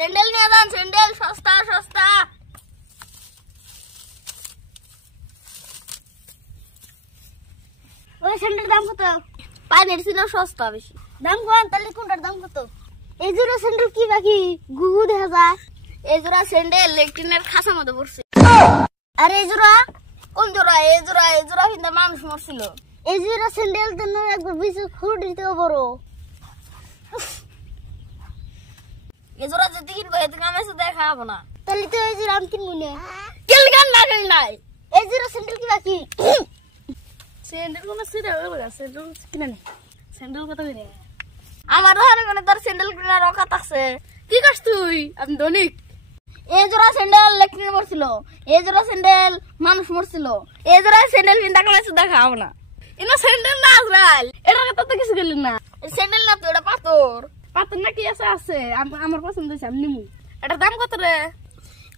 Sandal নিয়ে যান, sandal সস্তা সস্তা। ওই স্যান্ডেল দাম কত? পাইনের ছিল সস্তা বেশি। দাম কম, তাহলে কোনটার দাম কত? এই জোড়া স্যান্ডেল কি বাকি গুগু দেখা যায়। এই জোড়া স্যান্ডেল লেকটিনের খাসা মধ্যে পড়ছে। আর এই জোড়া কোন জোড়া? এই জোড়া কিন্তু মানুষ মরছিল। এই জোড়া স্যান্ডেল তো একবার বিচু খুঁটির থেকে বড়। এই জোড়া যদি কিনবো এদিকে আমি দেখা হবো না। তাহলে তো এই জোড়া আমি কিনবো না। কেলগান না করি নাই। এই জোড়া স্যান্ডেল কি বাকি? স্যান্ডেল কোন সিরা হলো স্যান্ডেল কিনা নে। স্যান্ডেল কত করে? আমার ধরে মানে তোর স্যান্ডেল কিনা রকাত আছে। কি করছ তুই? আমি দনিক। এই জোড়া স্যান্ডেল লেকটিনে মরছিল। এই জোড়া স্যান্ডেল মানুষ মরছিল। এই জোড়া স্যান্ডেল কিনতে গেলে দেখা হবো না। ইনো স্যান্ডেল না আজরাল। এটা কত তো কিছু গেলি না। স্যান্ডেল না তো এটা পাথর। পাথর না কি আছে আছে। আমার পছন্দ হইছে আমি নিমু। এটার দাম কত রে?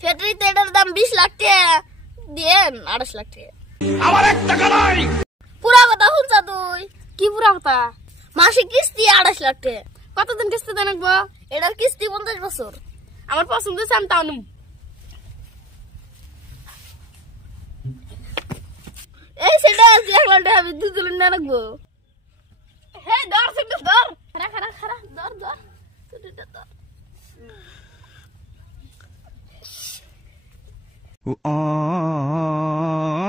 ফ্যাক্টরিতে এটার দাম 20 লাখ টাকা। দেন 28 লাখ টাকা। আমার 1 টাকা নাই। পুরা কথা শুনছা তুই? কি পুরা কথা? মাসিক কিস্তি 28 লাখ টাকা। কতদিন কিস্তি দেন রাখবো? এটার কিস্তি 50 বছর। আমার পছন্দ হয়েছে আমি তাও নিম। এই সেটা 1 লাখ টাকা আমি 2 দিন না রাখবো। হে ধর সেটা ধর। খারা খারা খারা ধর ধর। সেটা ধর। Oh